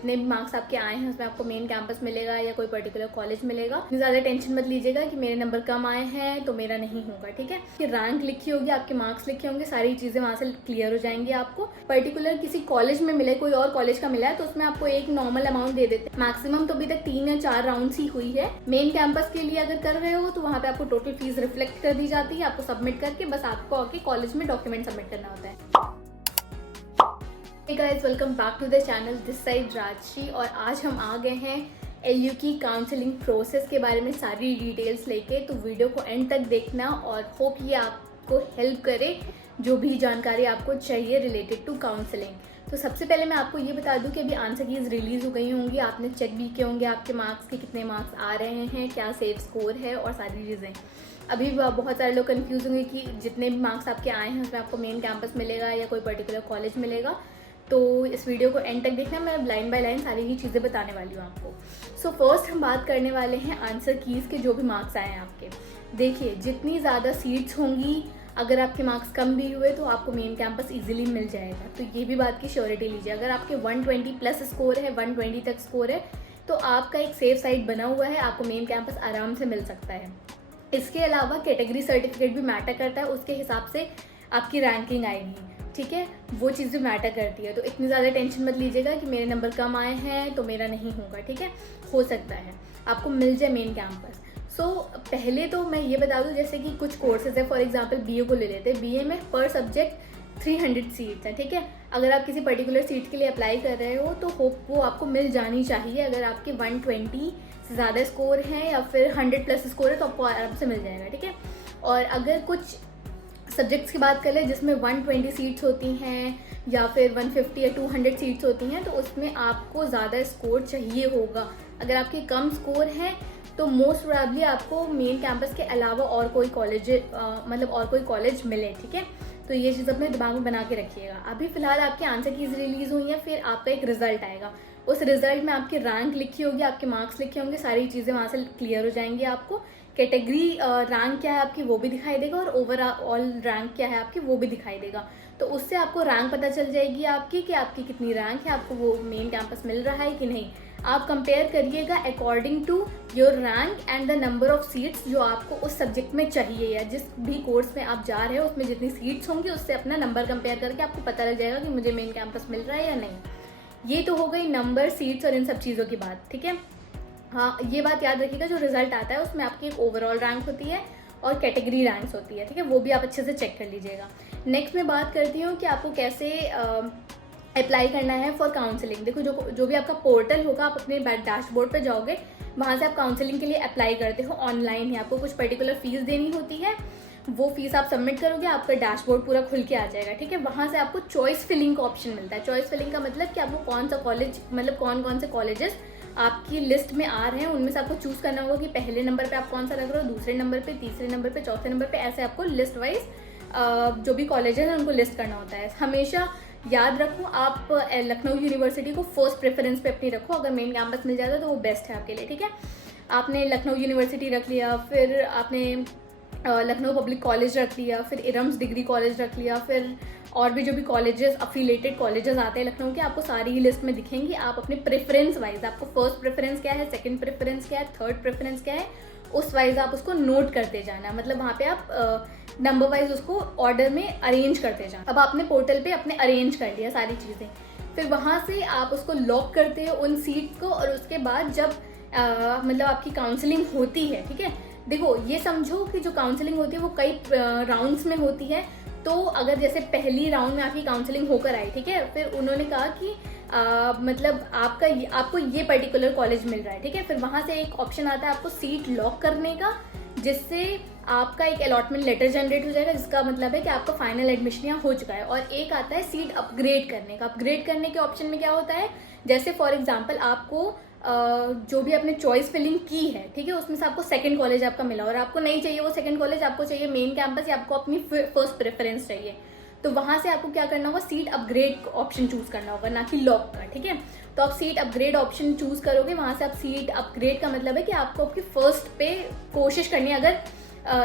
जितने भी मार्क्स आपके आए हैं उसमें आपको मेन कैंपस मिलेगा या कोई पर्टिकुलर कॉलेज मिलेगा। इतनी ज़्यादा टेंशन मत लीजिएगा कि मेरे नंबर कम आए हैं तो मेरा नहीं होगा, ठीक है। कि रैंक लिखी होगी, आपके मार्क्स लिखे होंगे, सारी चीज़ें वहाँ से क्लियर हो जाएंगी। आपको पर्टिकुलर किसी कॉलेज में मिले, कोई और कॉलेज का मिला है तो उसमें आपको एक नॉर्मल अमाउंट दे देते हैं। मैक्सिमम तो अभी तक 3 या 4 राउंड्स ही हुई है। मेन कैंपस के लिए अगर कर रहे हो तो वहाँ पे आपको टोटल फीस रिफ्लेक्ट कर दी जाती है। आपको सबमिट करके बस आपको आके कॉलेज में डॉक्यूमेंट सबमिट करना होता है। Hey guys, welcome back to the channel. This side Rajshree और आज हम आ गए हैं LU की काउंसलिंग प्रोसेस के बारे में सारी डिटेल्स लेके। तो वीडियो को एंड तक देखना और होप ये आपको हेल्प करे जो भी जानकारी आपको चाहिए रिलेटेड टू काउंसलिंग। तो सबसे पहले मैं आपको ये बता दूं कि अभी आंसर कीज रिलीज़ हो गई होंगी, आपने चेक भी किए होंगे आपके मार्क्स के कितने मार्क्स आ रहे हैं, क्या सेफ स्कोर है और सारी चीज़ें। अभी बहुत सारे लोग कंफ्यूज होंगे कि जितने भी मार्क्स आपके आए हैं उसमें आपको मेन कैंपस मिलेगा या कोई पर्टिकुलर कॉलेज मिलेगा। तो इस वीडियो को एंड तक देखना, मैं लाइन बाय लाइन सारी ही चीज़ें बताने वाली हूँ आपको। सो फर्स्ट हम बात करने वाले हैं आंसर कीज़ के जो भी मार्क्स आए हैं आपके। देखिए, जितनी ज़्यादा सीट्स होंगी, अगर आपके मार्क्स कम भी हुए तो आपको मेन कैंपस इजीली मिल जाएगा। तो ये भी बात की श्योरिटी लीजिए। अगर आपके 120 प्लस स्कोर है, 120 तक स्कोर है, तो आपका एक सेफ साइड बना हुआ है, आपको मेन कैंपस आराम से मिल सकता है। इसके अलावा कैटेगरी सर्टिफिकेट भी मैटर करता है, उसके हिसाब से आपकी रैंकिंग आएगी, ठीक है। वो चीज़ भी मैटर करती है। तो इतनी ज़्यादा टेंशन मत लीजिएगा कि मेरे नंबर कम आए हैं तो मेरा नहीं होगा, ठीक है। हो सकता है आपको मिल जाए मेन कैंपस। सो पहले तो मैं ये बता दूं, जैसे कि कुछ कोर्सेज है, फॉर एग्जांपल BA को ले लेते हैं। BA में पर सब्जेक्ट 300 सीट्स हैं, ठीक है। अगर आप किसी पर्टिकुलर सीट के लिए अप्लाई कर रहे हो तो होप वो आपको मिल जानी चाहिए। अगर आपके 120 से ज़्यादा स्कोर है या फिर 100 प्लस स्कोर है तो आपको आराम से मिल जाएगा, ठीक है। और अगर कुछ सब्जेक्ट्स की बात कर ले जिसमें 120 सीट्स होती हैं या फिर 150 या 200 सीट्स होती हैं, तो उसमें आपको ज़्यादा स्कोर चाहिए होगा। अगर आपके कम स्कोर है तो मोस्ट प्रोबेबली आपको मेन कैंपस के अलावा और कोई कॉलेज मिले, ठीक है। तो ये चीज़ अपने दिमाग में बना के रखिएगा। अभी फिलहाल आपके आंसर कीज रिलीज़ हुई हैं, फिर आपका एक रिजल्ट आएगा। उस रिजल्ट में आपकी रैंक लिखी होगी, आपके मार्क्स लिखे होंगे, सारी चीज़ें वहाँ से क्लियर हो जाएंगी। आपको कैटेगरी रैंक क्या है आपकी वो भी दिखाई देगा और ओवरऑल रैंक क्या है आपकी वो भी दिखाई देगा। तो उससे आपको रैंक पता चल जाएगी आपकी कि आपकी कितनी रैंक है, आपको वो मेन कैंपस मिल रहा है कि नहीं। आप कंपेयर करिएगा according to your rank and the number of seats जो आपको उस सब्जेक्ट में चाहिए या जिस भी कोर्स में आप जा रहे हो उसमें जितनी सीट्स होंगी उससे अपना नंबर कंपेयर करके आपको पता लग जाएगा कि मुझे मेन कैंपस मिल रहा है या नहीं। ये तो हो गई नंबर, सीट्स और इन सब चीज़ों की बात, ठीक है। हाँ, ये बात याद रखिएगा, जो रिजल्ट आता है उसमें आपकी एक ओवरऑल रैंक होती है और कैटेगरी रैंक्स होती है, ठीक है। वो भी आप अच्छे से चेक कर लीजिएगा। नेक्स्ट मैं बात करती हूँ कि आपको कैसे अप्लाई करना है फॉर काउंसलिंग। देखो, जो भी आपका पोर्टल होगा, आप अपने डैशबोर्ड पर जाओगे, वहाँ से आप काउंसलिंग के लिए अप्लाई करते हो ऑनलाइन ही। आपको कुछ पर्टिकुलर फीस देनी होती है, वो फीस आप सबमिट करोगे, आपका डैशबोर्ड पूरा खुल के आ जाएगा, ठीक है। वहाँ से आपको चॉइस फिलिंग का ऑप्शन मिलता है। चॉइस फिलिंग का मतलब कि आपको कौन सा कॉलेज, मतलब कौन कौन से कॉलेजेस आपकी लिस्ट में आ रहे हैं, उनमें से आपको चूज़ करना होगा कि पहले नंबर पे आप कौन सा रख रहे हो, दूसरे नंबर पे, तीसरे नंबर पे, चौथे नंबर पे, ऐसे आपको लिस्ट वाइज जो भी कॉलेजेस हैं उनको लिस्ट करना होता है। हमेशा याद रखो, आप लखनऊ यूनिवर्सिटी को फर्स्ट प्रेफरेंस पे अपनी रखो। अगर मेन कैंपस मिल जाता है तो वो बेस्ट है आपके लिए, ठीक है। आपने लखनऊ यूनिवर्सिटी रख लिया, फिर आपने लखनऊ पब्लिक कॉलेज रख लिया, फिर इरम्स डिग्री कॉलेज रख लिया, फिर और भी जो भी कॉलेजेस, अफिलेटेड कॉलेजेस आते हैं लखनऊ के, आपको सारी ही लिस्ट में दिखेंगी। आप अपने प्रेफरेंस वाइज, आपको फर्स्ट प्रेफरेंस क्या है, सेकंड प्रेफरेंस क्या है, थर्ड प्रेफरेंस क्या है, उस वाइज आप उसको नोट करते जाना। मतलब वहाँ पे आप नंबर वाइज उसको ऑर्डर में अरेंज करते जाना। अब आपने पोर्टल पे अपने अरेंज कर लिया सारी चीज़ें, फिर वहाँ से आप उसको लॉक करते हो उन सीट को। और उसके बाद जब मतलब आपकी काउंसलिंग होती है, ठीक है। देखो, ये समझो कि जो काउंसलिंग होती है वो कई राउंड्स में होती है। तो अगर जैसे पहली राउंड में आपकी काउंसलिंग होकर आई, ठीक है, फिर उन्होंने कहा कि मतलब आपको ये पर्टिकुलर कॉलेज मिल रहा है, ठीक है। फिर वहाँ से एक ऑप्शन आता है आपको सीट लॉक करने का, जिससे आपका एक अलॉटमेंट लेटर जनरेट हो जाएगा, जिसका मतलब है कि आपका फाइनल एडमिशन यहाँ हो चुका है। और एक आता है सीट अपग्रेड करने का। अपग्रेड करने के ऑप्शन में क्या होता है, जैसे फॉर एग्जांपल आपको जो भी आपने चॉइस फिलिंग की है, ठीक है, उसमें से आपको सेकंड कॉलेज आपका मिला और आपको नहीं चाहिए वो सेकंड कॉलेज, आपको चाहिए मेन कैंपस या आपको अपनी फर्स्ट प्रेफरेंस चाहिए, तो वहाँ से आपको क्या करना होगा, सीट अपग्रेड ऑप्शन चूज करना होगा, ना कि लॉक का, ठीक है। तो आप सीट अपग्रेड ऑप्शन चूज करोगे, वहाँ से आप सीट अपग्रेड का मतलब है कि आपको आपकी फर्स्ट पे कोशिश करनी है। अगर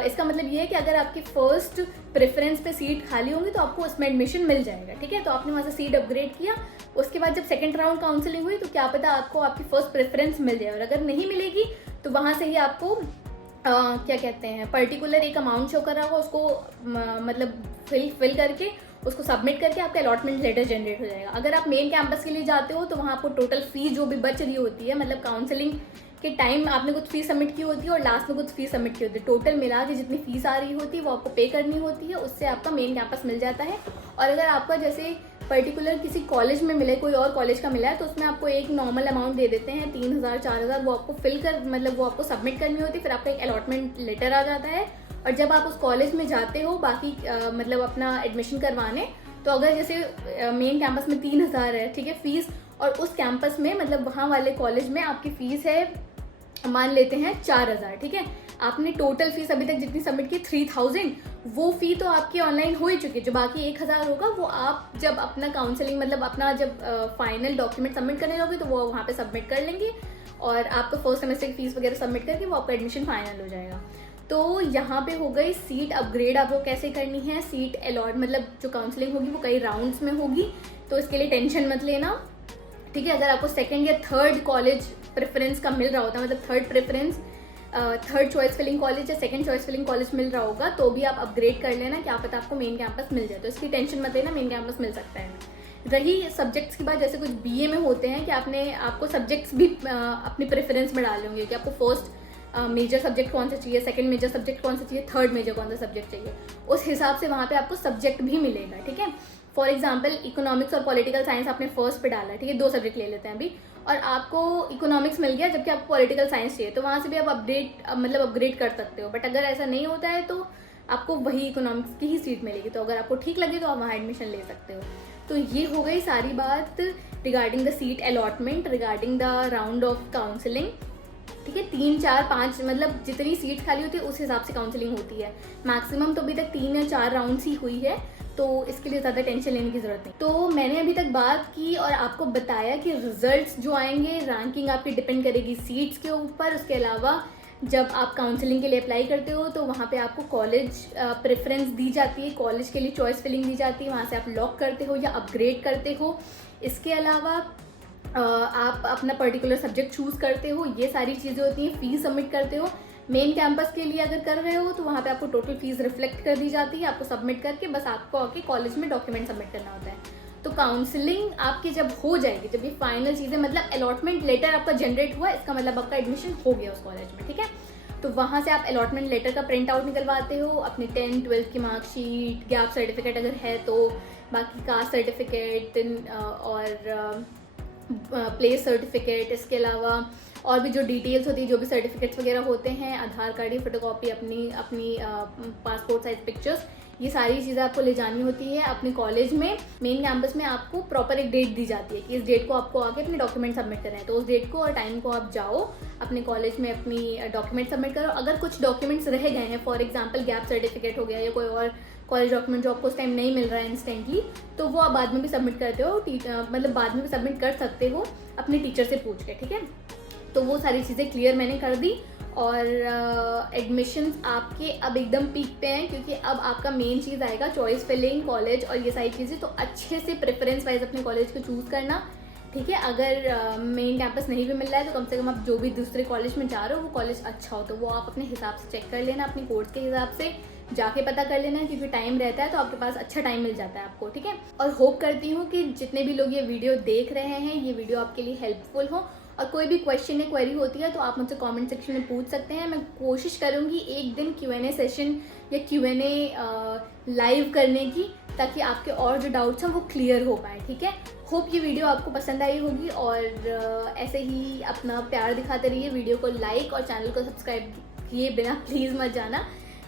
इसका मतलब ये है कि अगर आपकी फर्स्ट प्रेफरेंस पे सीट खाली होंगी तो आपको उसमें एडमिशन मिल जाएगा, ठीक है। तो आपने वहाँ से सीट अपग्रेड किया, उसके बाद जब सेकंड राउंड काउंसलिंग हुई तो क्या पता आपको आपकी फर्स्ट प्रेफरेंस मिल जाए, और अगर नहीं मिलेगी तो वहाँ से ही आपको क्या कहते हैं पर्टिकुलर एक अमाउंट शो कर रहा होगा, उसको मतलब फिल करके उसको सबमिट करके आपका अलॉटमेंट लेटर जनरेट हो जाएगा। अगर आप मेन कैंपस के लिए जाते हो तो वहाँ आपको टोटल फीस जो भी बच रही होती है, मतलब काउंसलिंग के टाइम आपने कुछ फीस सबमिट की होती है और लास्ट में कुछ फीस सबमिट की होती है, टोटल मिला के जितनी फीस आ रही होती है वो आपको पे करनी होती है, उससे आपका मेन कैंपस मिल जाता है। और अगर आपका जैसे पर्टिकुलर किसी कॉलेज में मिले, कोई और कॉलेज का मिला है, तो उसमें आपको एक नॉर्मल अमाउंट दे देते हैं 3000 4000, वो आपको फिल कर मतलब वो आपको सबमिट करनी होती है, फिर आपका एक अलॉटमेंट लेटर आ जाता है। और जब आप उस कॉलेज में जाते हो बाकी मतलब अपना एडमिशन करवाने, तो अगर जैसे मेन कैंपस में 3000 है, ठीक है, फीस, और उस कैंपस में मतलब वहाँ वाले कॉलेज में आपकी फ़ीस है मान लेते हैं 4000, ठीक है। आपने टोटल फीस अभी तक जितनी सबमिट की 3000, वो फी तो आपकी ऑनलाइन हो ही चुकी है। जो बाकी 1000 होगा वो आप जब अपना काउंसलिंग मतलब अपना जब फाइनल डॉक्यूमेंट सबमिट करने लोगे तो वो वहाँ पे सबमिट कर लेंगे, और आपका फर्स्ट सेमेस्टर की फीस वगैरह सबमिट करके वो आपका एडमिशन फाइनल हो जाएगा। तो यहाँ पे हो गई सीट अपग्रेड आपको कैसे करनी है। सीट अलॉट मतलब जो काउंसलिंग होगी वो कई राउंड्स में होगी, तो इसके लिए टेंशन मत लेना, ठीक है। अगर आपको सेकंड या थर्ड कॉलेज प्रेफरेंस का मिल रहा होता है, मतलब third preference third choice filling college या सेकंड चॉइस फिलिंग कॉलेज मिल रहा होगा, तो भी आप अपग्रेड कर लेना, क्या पता आपको मेन कैंपस मिल जाए, तो इसकी टेंशन मत लेना, मेन कैंपस मिल सकता है। रही सब्जेक्ट्स की बात, जैसे कुछ बीए में होते हैं कि आपको सब्जेक्ट्स भी अपनी प्रेफरेंस में डाले होंगे कि आपको फर्स्ट मेजर सब्जेक्ट कौन सा चाहिए, सेकंड मेजर सब्जेक्ट कौन सा चाहिए, थर्ड मेजर कौन सा सब्जेक्ट चाहिए, उस हिसाब से वहाँ पे आपको सब्जेक्ट भी मिलेगा, ठीक है। फॉर एग्जाम्पल इकोनॉमिक्स और पॉलिटिकल साइंस आपने फर्स्ट पे डाला, ठीक है, 2 सब्जेक्ट ले लेते हैं अभी, और आपको इकोनॉमिक्स मिल गया जबकि आपको पॉलिटिकल साइंस चाहिए, तो वहाँ से भी आप अपग्रेड कर सकते हो। बट अगर ऐसा नहीं होता है तो आपको वही इकोनॉमिक्स की ही सीट मिलेगी, तो अगर आपको ठीक लगे तो आप वहाँ एडमिशन ले सकते हो। तो ये हो गई सारी बात regarding the seat allotment, regarding the round of counselling, ठीक है। 3 4 5 मतलब जितनी सीट खाली होती है उस हिसाब से काउंसलिंग होती है। मैक्सिमम तो अभी तक 3 या 4 राउंड्स ही हुई है, तो इसके लिए ज़्यादा टेंशन लेने की ज़रूरत नहीं। तो मैंने अभी तक बात की और आपको बताया कि रिजल्ट्स जो आएंगे, रैंकिंग आपकी डिपेंड करेगी सीट्स के ऊपर। उसके अलावा जब आप काउंसलिंग के लिए अप्लाई करते हो तो वहाँ पे आपको कॉलेज प्रेफरेंस दी जाती है, कॉलेज के लिए चॉइस फिलिंग दी जाती है, वहाँ से आप लॉक करते हो या अपग्रेड करते हो। इसके अलावा आप अपना पर्टिकुलर सब्जेक्ट चूज़ करते हो, ये सारी चीज़ें होती हैं। फीस सबमिट करते हो, मेन कैंपस के लिए अगर कर रहे हो तो वहाँ पे आपको टोटल फीस रिफ्लेक्ट कर दी जाती है, आपको सबमिट करके बस आपको आके कॉलेज में डॉक्यूमेंट सबमिट करना होता है। तो काउंसलिंग आपकी जब हो जाएगी, जब ये फाइनल चीज़ें मतलब अलॉटमेंट लेटर आपका जनरेट हुआ, इसका मतलब आपका एडमिशन हो गया उस कॉलेज में, ठीक है। तो वहाँ से आप अलॉटमेंट लेटर का प्रिंट आउट निकलवाते हो, अपनी 10th 12th की मार्कशीट, गैप सर्टिफिकेट अगर है तो, बाकी कास्ट सर्टिफिकेट और प्लेस सर्टिफिकेट, इसके अलावा और भी जो डिटेल्स होती है, जो भी सर्टिफिकेट्स वगैरह होते हैं, आधार कार्ड की फोटोकॉपी, अपनी पासपोर्ट साइज पिक्चर्स, ये सारी चीज़ें आपको ले जानी होती है अपने कॉलेज में। मेन कैंपस में आपको प्रॉपर एक डेट दी जाती है कि इस डेट को आपको आके अपने डॉक्यूमेंट सबमिट करना है, तो उस डेट को और टाइम को आप जाओ अपने कॉलेज में अपनी डॉक्यूमेंट सबमिट करो। अगर कुछ डॉक्यूमेंट्स रह गए हैं, फॉर एग्जाम्पल गैप सर्टिफिकेट हो गया या कोई और कॉलेज डॉक्यूमेंट जो आपको उस टाइम नहीं मिल रहा है इंस्टेंटली, तो वो आप बाद में भी सबमिट करते हो, मतलब बाद में भी सबमिट कर सकते हो अपने टीचर से पूछ के, ठीक है। तो वो सारी चीज़ें क्लियर मैंने कर दी, और एडमिशन्स आपके अब एकदम पीक पे हैं, क्योंकि अब आपका मेन चीज़ आएगा चॉइस फिलिंग, कॉलेज और ये सारी चीज़ें। तो अच्छे से प्रेफरेंस वाइज अपने कॉलेज को चूज़ करना, ठीक है। अगर मेन कैंपस नहीं भी मिल रहा है तो कम से कम आप जो भी दूसरे कॉलेज में जा रहे हो वो कॉलेज अच्छा हो, तो वो आप अपने हिसाब से चेक कर लेना, अपनी कोर्स के हिसाब से जाके पता कर लेना, क्योंकि टाइम रहता है तो आपके पास अच्छा टाइम मिल जाता है आपको, ठीक है। और होप करती हूँ कि जितने भी लोग ये वीडियो देख रहे हैं, ये वीडियो आपके लिए हेल्पफुल हो, और कोई भी क्वेश्चन या क्वेरी होती है तो आप मुझसे कमेंट सेक्शन में पूछ सकते हैं। मैं कोशिश करूँगी एक दिन Q&A सेशन या Q&A लाइव करने की, ताकि आपके और जो डाउट्स हैं वो क्लियर हो पाए, ठीक है। होप ये वीडियो आपको पसंद आई होगी, और ऐसे ही अपना प्यार दिखाते रहिए। वीडियो को लाइक और चैनल को सब्सक्राइब किए बिना प्लीज़ मत जाना,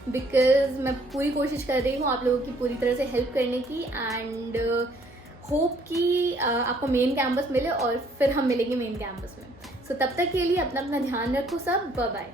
बिकॉज मैं पूरी कोशिश कर रही हूँ आप लोगों की पूरी तरह से हेल्प करने की, एंड होप कि आपको मेन कैंपस मिले और फिर हम मिलेंगे मेन कैंपस में। सो तब तक के लिए अपना ध्यान रखो सब, बाय बाय।